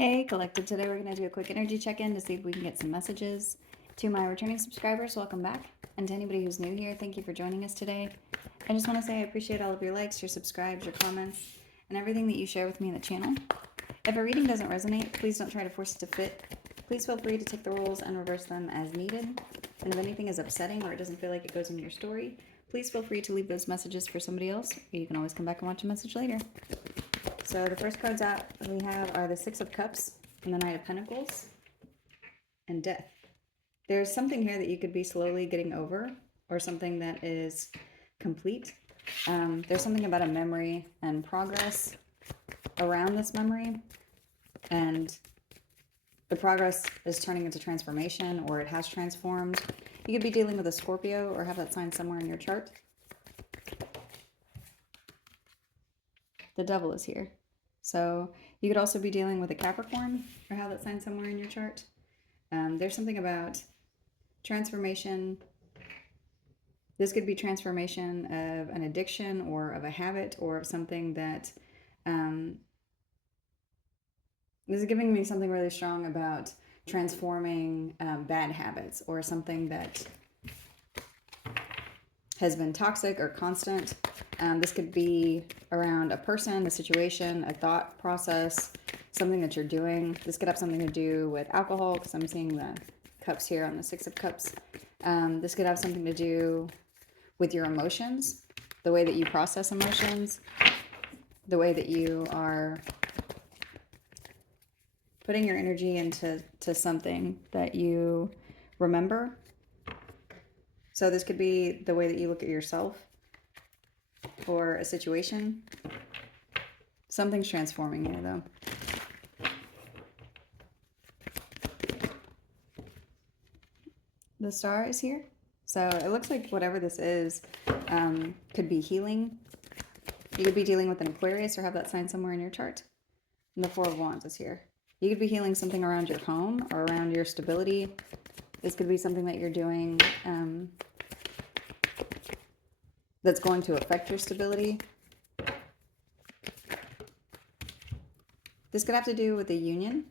Hey, Collective. Today we're going to do a quick energy check-in to see if we can get some messages. To my returning subscribers, welcome back. And to anybody who's new here, thank you for joining us today. I just want to say I appreciate all of your likes, your subscribes, your comments, and everything that you share with me in the channel. If a reading doesn't resonate, please don't try to force it to fit. Please feel free to take the roles and reverse them as needed. And if anything is upsetting or it doesn't feel like it goes in your story, please feel free to leave those messages for somebody else. Or you can always come back and watch a message later. So the first cards out we have are the Six of Cups and the Knight of Pentacles and Death. There's something here that you could be slowly getting over, or something that is complete. There's something about a memory and progress around this memory, and the progress is turning into transformation, or it has transformed. You could be dealing with a Scorpio or have that sign somewhere in your chart. The Devil is here. So you could also be dealing with a Capricorn or have that sign somewhere in your chart. There's something about transformation. This could be transformation of an addiction or of a habit or of something that this is giving me something really strong about transforming bad habits or something that has been toxic or constant. This could be around a person, a situation, a thought process, something that you're doing. This could have something to do with alcohol, because I'm seeing the cups here on the Six of Cups. This could have something to do with your emotions, the way that you process emotions, the way that you are putting your energy into something that you remember. So this could be the way that you look at yourself or a situation. Something's transforming here, though. The Star is here. So it looks like whatever this is could be healing. You could be dealing with an Aquarius or have that sign somewhere in your chart. And the Four of Wands is here. You could be healing something around your home or around your stability. This could be something that you're doing that's going to affect your stability. This could have to do with a union.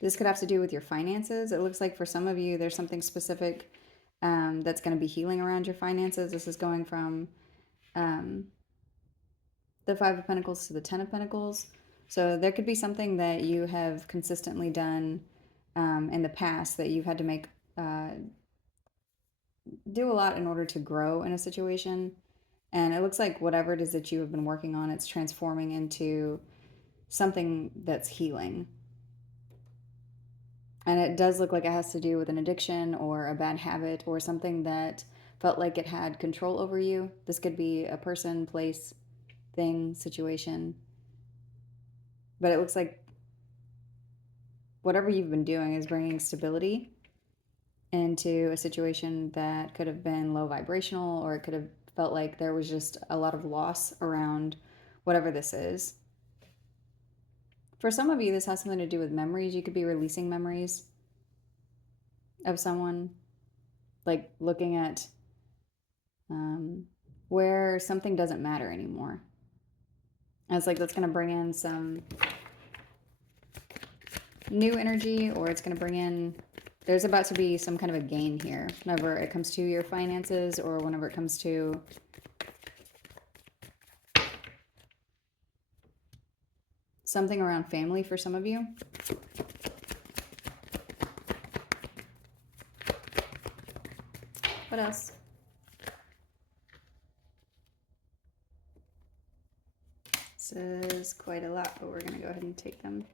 This could have to do with your finances. It looks like for some of you, there's something specific that's going to be healing around your finances. This is going from the Five of Pentacles to the Ten of Pentacles. So there could be something that you have consistently done in the past that you've had to make do a lot in order to grow in a situation. And it looks like whatever it is that you have been working on, it's transforming into something that's healing. And it does look like it has to do with an addiction or a bad habit or something that felt like it had control over you. This could be a person, place, thing, situation. But it looks like whatever you've been doing is bringing stability into a situation that could have been low vibrational, or it could have felt like there was just a lot of loss around whatever this is. For some of you, this has something to do with memories. You could be releasing memories of someone, like looking at where something doesn't matter anymore. And it's like that's going to bring in some new energy, or it's going to bring in, there's about to be some kind of a gain here whenever it comes to your finances, or whenever it comes to something around family for some of you. What else? This is quite a lot, but we're going to go ahead and take them.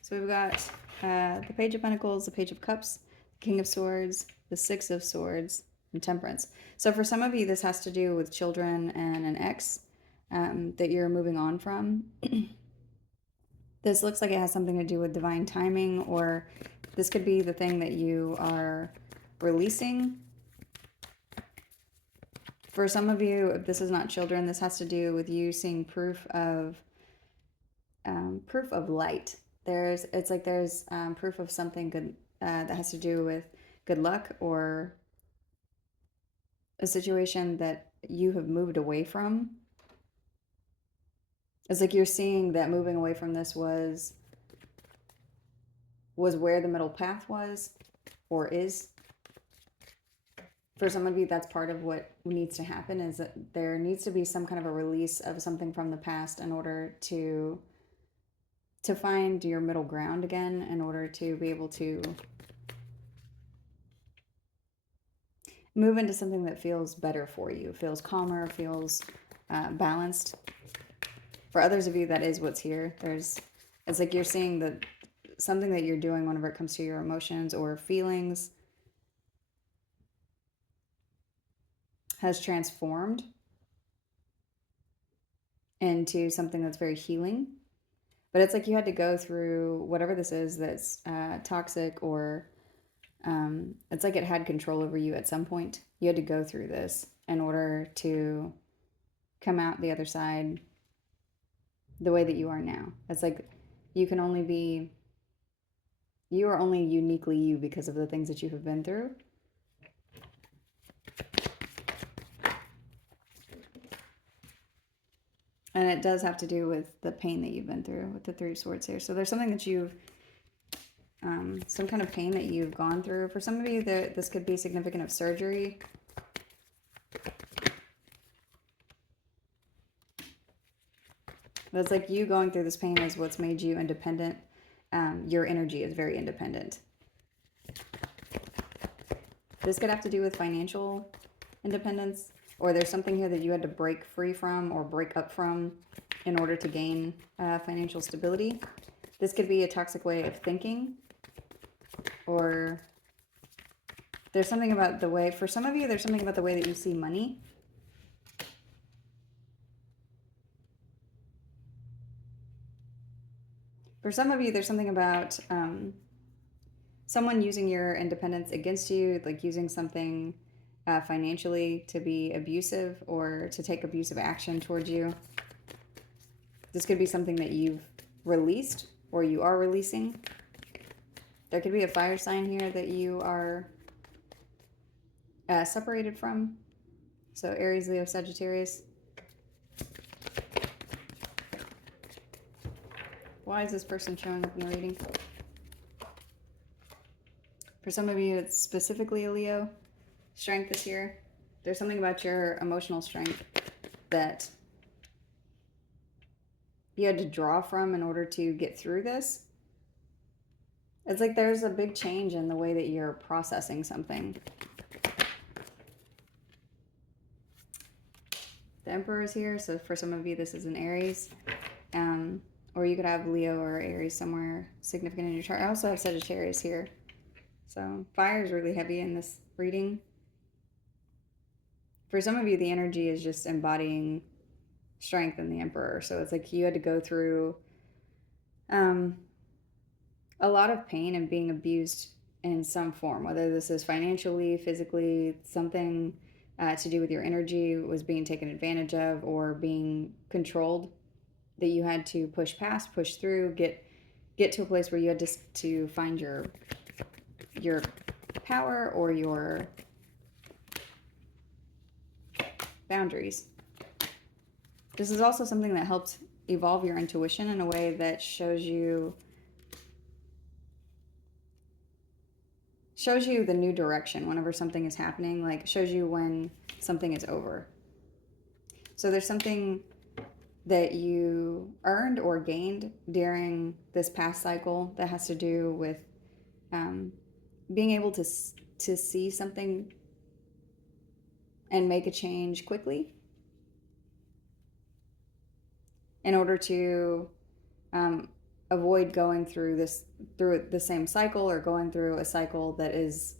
So we've got the Page of Pentacles, the Page of Cups, the King of Swords, the Six of Swords, and Temperance. So for some of you, this has to do with children and an ex that you're moving on from. This looks like it has something to do with divine timing, or this could be the thing that you are releasing. For some of you, if this is not children, this has to do with you seeing proof of light. It's like there's proof of something good that has to do with good luck, or a situation that you have moved away from. It's like you're seeing that moving away from this was where the middle path was or is. For some of you, that's part of what needs to happen, is that there needs to be some kind of a release of something from the past in order to find your middle ground again, in order to be able to move into something that feels better for you, feels calmer, feels balanced. For others of you, that is what's here. It's like you're seeing that something that you're doing whenever it comes to your emotions or feelings has transformed into something that's very healing. But it's like you had to go through whatever this is that's toxic, or it's like it had control over you at some point. You had to go through this in order to come out the other side the way that you are now. It's like you can only be, you are only uniquely you because of the things that you have been through. And it does have to do with the pain that you've been through with the Three of Swords here. So there's something that you've, some kind of pain that you've gone through. For some of you, this could be significant of surgery. But it's like you going through this pain is what's made you independent. Your energy is very independent. This could have to do with financial independence, or there's something here that you had to break free from or break up from in order to gain financial stability. This could be a toxic way of thinking, or there's something about the way, for some of you, there's something about the way that you see money. For some of you, there's something about someone using your independence against you, like using something financially to be abusive or to take abusive action towards you. This could be something that you've released or you are releasing. There could be a fire sign here that you are separated from. So Aries, Leo, Sagittarius. Why is this person showing up in the reading? For some of you, it's specifically a Leo. Strength is here. There's something about your emotional strength that you had to draw from in order to get through this. It's like there's a big change in the way that you're processing something. The Emperor is here, so for some of you, this is an Aries. Or you could have Leo or Aries somewhere significant in your chart. I also have Sagittarius here. So fire is really heavy in this reading. For some of you, the energy is just embodying strength in the Emperor. So it's like you had to go through a lot of pain and being abused in some form, whether this is financially, physically, something to do with your energy was being taken advantage of or being controlled, that you had to push past, push through, get to a place where you had to find your power or your boundaries. This is also something that helped evolve your intuition in a way that shows you the new direction whenever something is happening, like shows you when something is over. So there's something that you earned or gained during this past cycle that has to do with being able to see something and make a change quickly in order to avoid going through the same cycle, or going through a cycle that is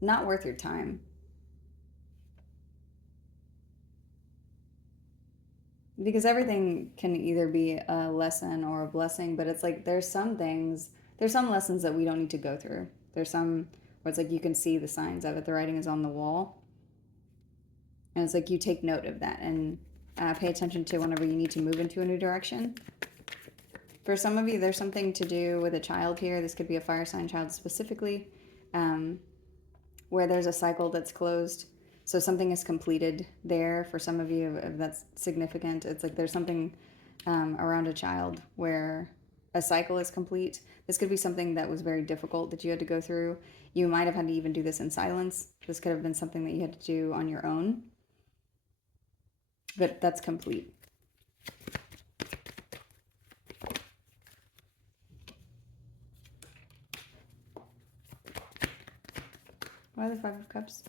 not worth your time. Because everything can either be a lesson or a blessing, but it's like there's some lessons that we don't need to go through. There's some where it's like you can see the signs of it, the writing is on the wall, and it's like you take note of that and pay attention to whenever you need to move into a new direction. For some of you, there's something to do with a child here. This could be a fire sign child specifically, where there's a cycle that's closed. So something is completed there. For some of you, if that's significant, it's like there's something around a child where a cycle is complete. This could be something that was very difficult that you had to go through. You might have had to even do this in silence. This could have been something that you had to do on your own, but that's complete. Why the Five of Cups?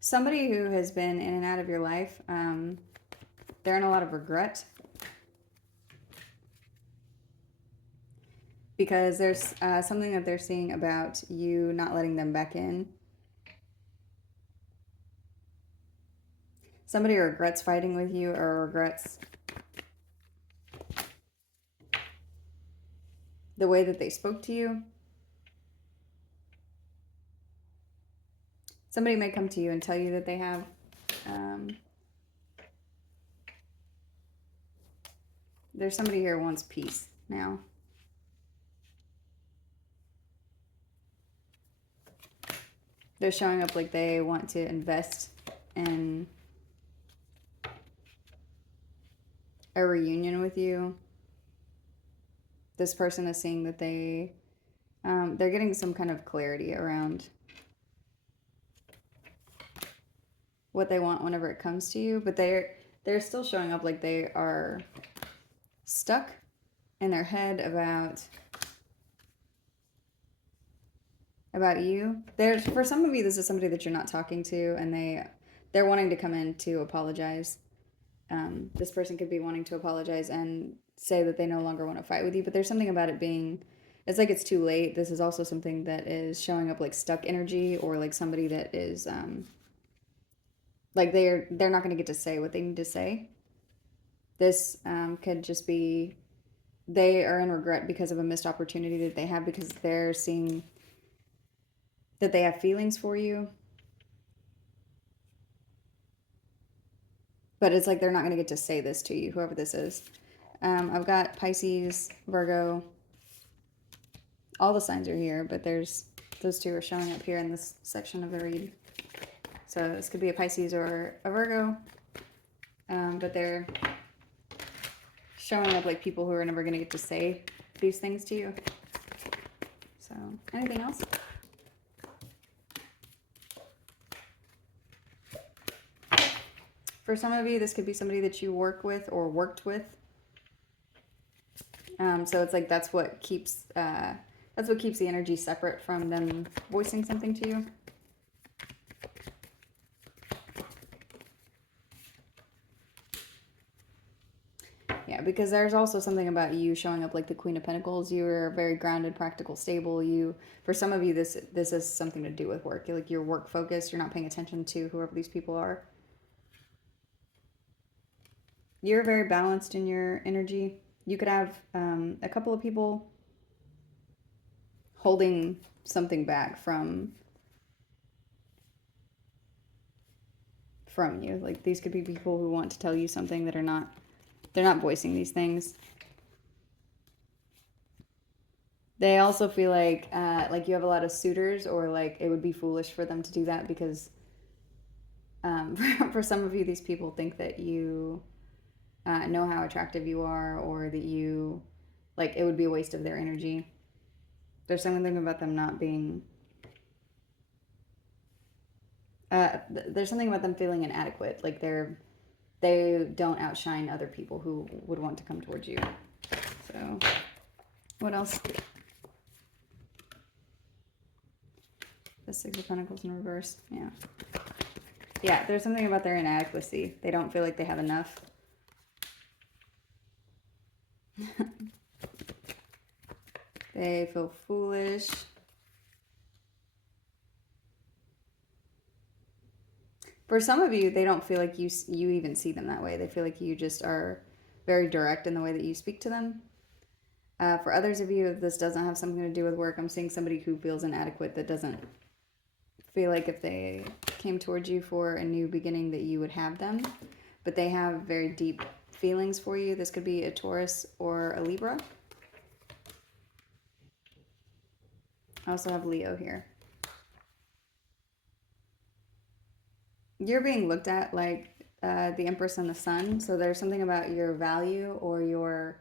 Somebody who has been in and out of your life, they're in a lot of regret because there's something that they're seeing about you not letting them back in. Somebody regrets fighting with you or regrets the way that they spoke to you. Somebody may come to you and tell you that they have there's somebody here who wants peace now. They're showing up like they want to invest in a reunion with you. This person is seeing that they're getting some kind of clarity around what they want whenever it comes to you, but they're still showing up like they are stuck in their head about you. For some of you, this is somebody that you're not talking to, and they're wanting to come in to apologize. This person could be wanting to apologize and say that they no longer want to fight with you, but there's something about it being, it's like it's too late. This is also something that is showing up like stuck energy, or like somebody that is like they're not going to get to say what they need to say. This could just be they are in regret because of a missed opportunity that they have, because they're seeing that they have feelings for you. But it's like they're not going to get to say this to you, whoever this is. I've got Pisces, Virgo. All the signs are here, but those two are showing up here in this section of the read. So this could be a Pisces or a Virgo. But they're showing up like people who are never going to get to say these things to you. So, anything else? For some of you, this could be somebody that you work with or worked with. So it's like that's what keeps the energy separate from them voicing something to you. Yeah, because there's also something about you showing up like the Queen of Pentacles. You're very grounded, practical, stable. For some of you, this is something to do with work. You're work focused. You're not paying attention to whoever these people are. You're very balanced in your energy. You could have a couple of people holding something back from you. Like these could be people who want to tell you something that they're not voicing these things. They also feel like you have a lot of suitors, or like it would be foolish for them to do that because for some of you, these people think that you know how attractive you are, or that you like it would be a waste of their energy. There's something about them not being there's something about them feeling inadequate, like they don't outshine other people who would want to come towards you. So what else? The Six of Pentacles in reverse. Yeah, there's something about their inadequacy. They don't feel like they have enough. They feel foolish. For some of you, they don't feel like you even see them that way. They feel like you just are very direct in the way that you speak to them. For others of you, if this doesn't have something to do with work, I'm seeing somebody who feels inadequate, that doesn't feel like if they came towards you for a new beginning that you would have them. But they have very deep feelings for you. This could be a Taurus or a Libra. I also have Leo here. you're being looked at like the Empress and the Sun. So there's something about your value or your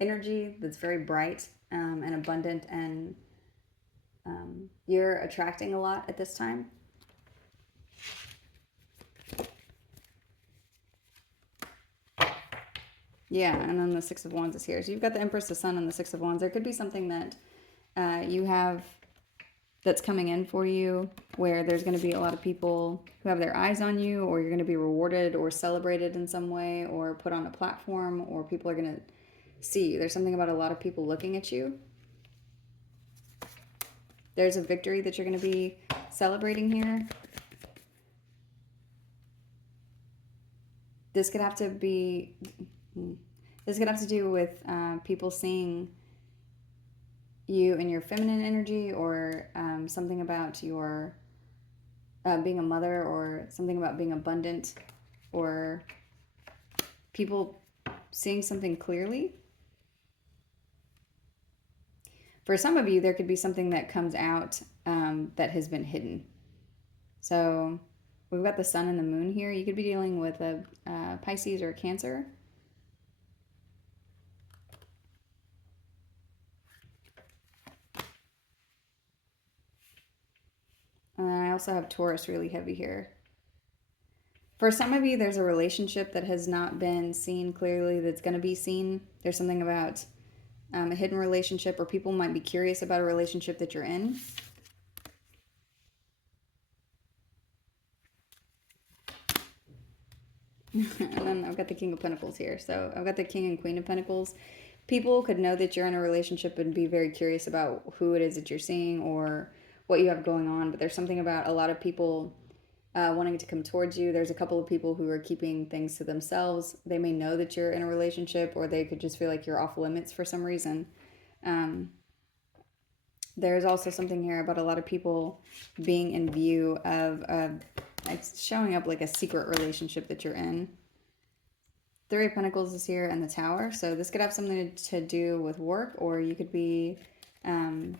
energy that's very bright and abundant, and you're attracting a lot at this time. Yeah, and then the Six of Wands is here. So you've got the Empress, the Sun, and the Six of Wands. There could be something that you have that's coming in for you where there's going to be a lot of people who have their eyes on you, or you're going to be rewarded or celebrated in some way or put on a platform, or people are going to see you. There's something about a lot of people looking at you. There's a victory that you're going to be celebrating here. This could have to do with people seeing you in your feminine energy, or something about your being a mother, or something about being abundant, or people seeing something clearly. For some of you, there could be something that comes out that has been hidden. So we've got the Sun and the Moon here. You could be dealing with a Pisces or a Cancer. And I also have Taurus really heavy here. For some of you, there's a relationship that has not been seen clearly that's going to be seen. There's something about a hidden relationship, or people might be curious about a relationship that you're in. And then I've got the King of Pentacles here. So I've got the King and Queen of Pentacles. People could know that you're in a relationship and be very curious about who it is that you're seeing or what you have going on. But there's something about a lot of people wanting to come towards you. There's a couple of people who are keeping things to themselves. They may know that you're in a relationship, or they could just feel like you're off limits for some reason. There's also something here about a lot of people being in view of it's showing up like a secret relationship that you're in. Three of Pentacles is here, and the Tower. So this could have something to do with work, or you could be getting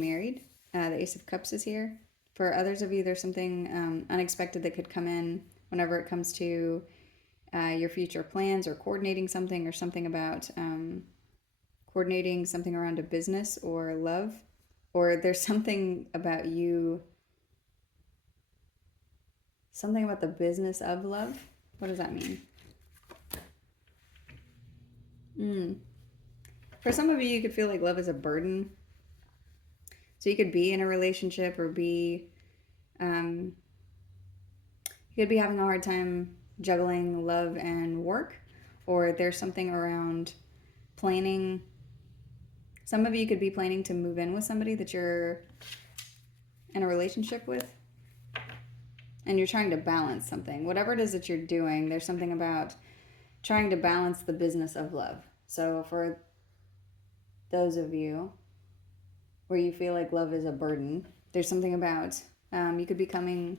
married. The Ace of Cups is here. For others of you, there's something unexpected that could come in whenever it comes to your future plans, or coordinating something, or something about coordinating something around a business or love. Or there's something about you, something about the business of love. What does that mean? For some of you, you could feel like love is a burden. So you could be in a relationship, or you could be having a hard time juggling love and work, or there's something around planning. Some of you could be planning to move in with somebody that you're in a relationship with, and you're trying to balance something. Whatever it is that you're doing, there's something about trying to balance the business of love. So for those of you where you feel like love is a burden, there's something about you could be coming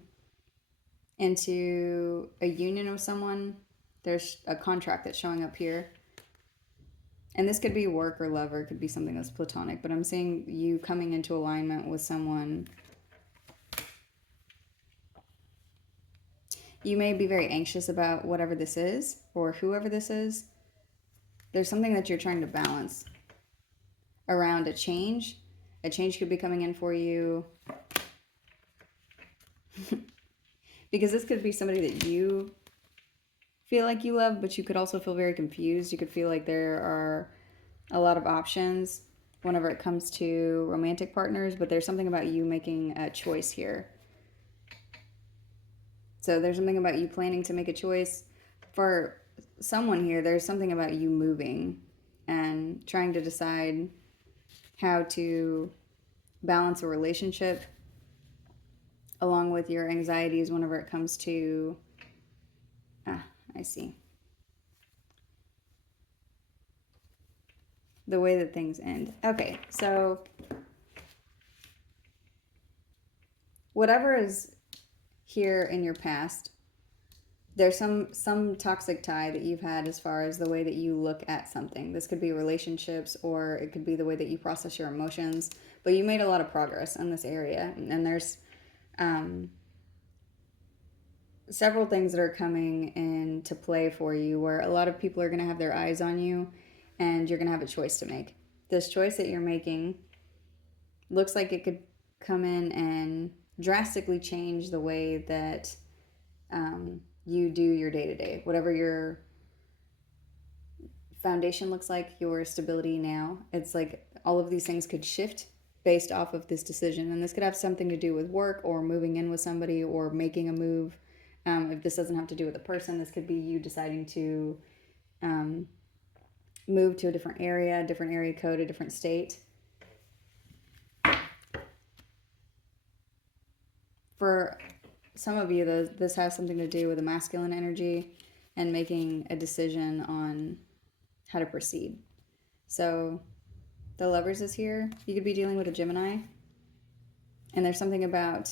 into a union with someone. There's a contract that's showing up here. And this could be work or love, or it could be something that's platonic. But I'm seeing you coming into alignment with someone. You may be very anxious about whatever this is, or whoever this is. There's something that you're trying to balance around a change. A change could be coming in for you. Because this could be somebody that you feel like you love, but you could also feel very confused. You could feel like there are a lot of options whenever it comes to romantic partners, but there's something about you making a choice here. So there's something about you planning to make a choice. For someone here, there's something about you moving and trying to decide how to balance a relationship along with your anxieties whenever it comes to, I see, the way that things end. Okay, so whatever is here in your past, there's some toxic tie that you've had as far as the way that you look at something. This could be relationships, or it could be the way that you process your emotions. But you made a lot of progress in this area, and there's Several things that are coming into play for you where a lot of people are going to have their eyes on you and you're going to have a choice to make. This choice that you're making looks like it could come in and drastically change the way that you do your day to day. Whatever your foundation looks like, your stability now, it's like all of these things could shift based off of this decision. And this could have something to do with work or moving in with somebody or making a move. If this doesn't have to do with a person, this could be you deciding to move to a different area code, a different state. For some of you, this has something to do with a masculine energy and making a decision on how to proceed. So the Lovers is here. You could be dealing with a Gemini. And there's something about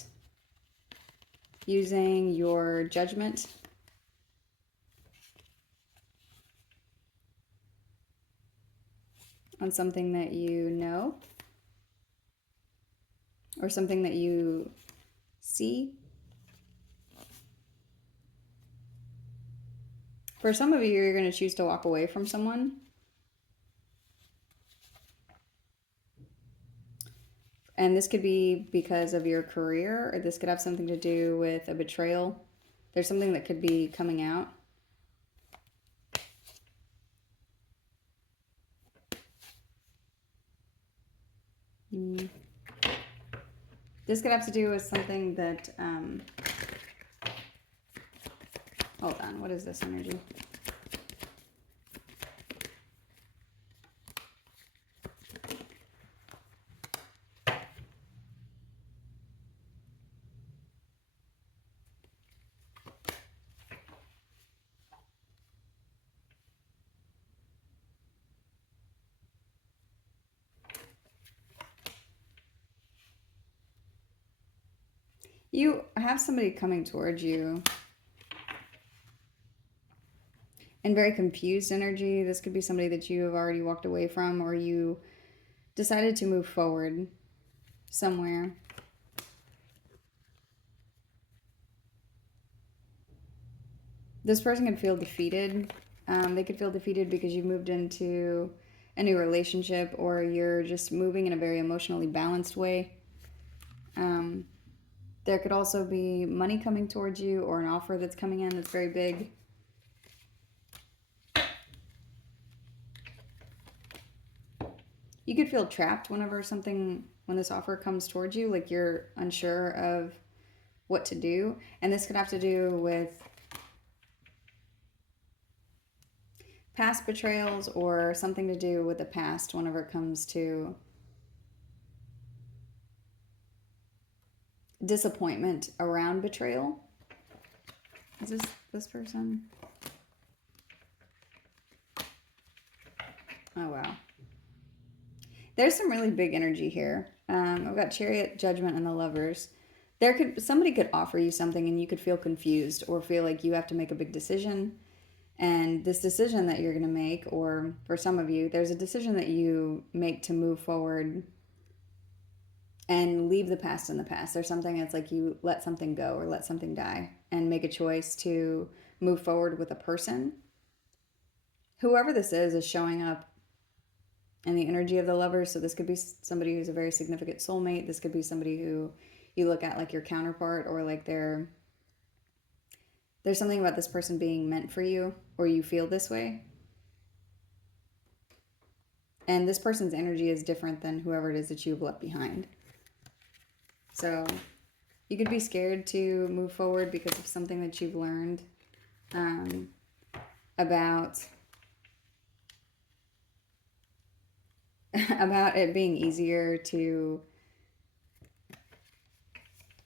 using your judgment on something that you know or something that you see. For some of you, you're going to choose to walk away from someone. And this could be because of your career, or this could have something to do with a betrayal. There's something that could be coming out. This could have to do with something that, hold on, what is this energy? You have somebody coming towards you and very confused energy. This could be somebody that you have already walked away from, or you decided to move forward somewhere. This person could feel defeated. They could feel defeated because you moved into a new relationship, or you're just moving in a very emotionally balanced way. There could also be money coming towards you, or an offer that's coming in that's very big. You could feel trapped when this offer comes towards you, like you're unsure of what to do. And this could have to do with past betrayals or something to do with the past whenever it comes to disappointment around betrayal. Is this person? Oh, wow. There's some really big energy here. I've got Chariot, Judgment, and the Lovers. Somebody could offer you something and you could feel confused or feel like you have to make a big decision. And this decision that you're going to make, or for some of you, there's a decision that you make to move forward and leave the past in the past. There's something that's like you let something go or let something die and make a choice to move forward with a person. Whoever this is showing up in the energy of the Lovers. So this could be somebody who's a very significant soulmate. This could be somebody who you look at like your counterpart, or like there's something about this person being meant for you, or you feel this way. And this person's energy is different than whoever it is that you've left behind. So you could be scared to move forward because of something that you've learned about it being easier to,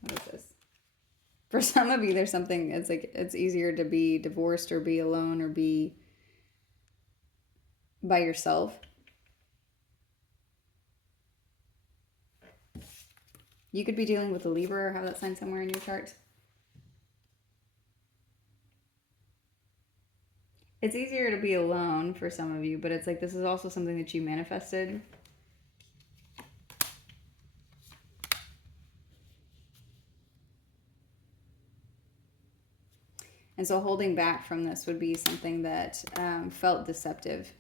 what is this? For some of you, there's something, it's like it's easier to be divorced or be alone or be by yourself. You could be dealing with a Libra or have that sign somewhere in your chart. It's easier to be alone for some of you, but it's like this is also something that you manifested. And so holding back from this would be something that felt deceptive.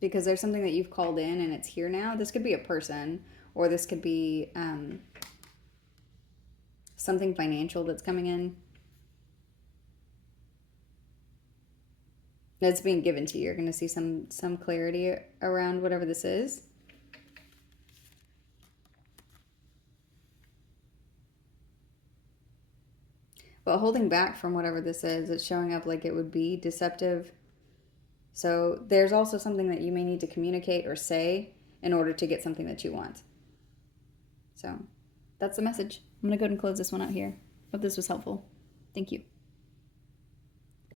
Because there's something that you've called in and it's here now. This could be a person, or this could be something financial that's coming in. That's being given to you. You're going to see some clarity around whatever this is. But holding back from whatever this is, it's showing up like it would be deceptive. So there's also something that you may need to communicate or say in order to get something that you want. So that's the message. I'm going to go ahead and close this one out here. Hope this was helpful. Thank you.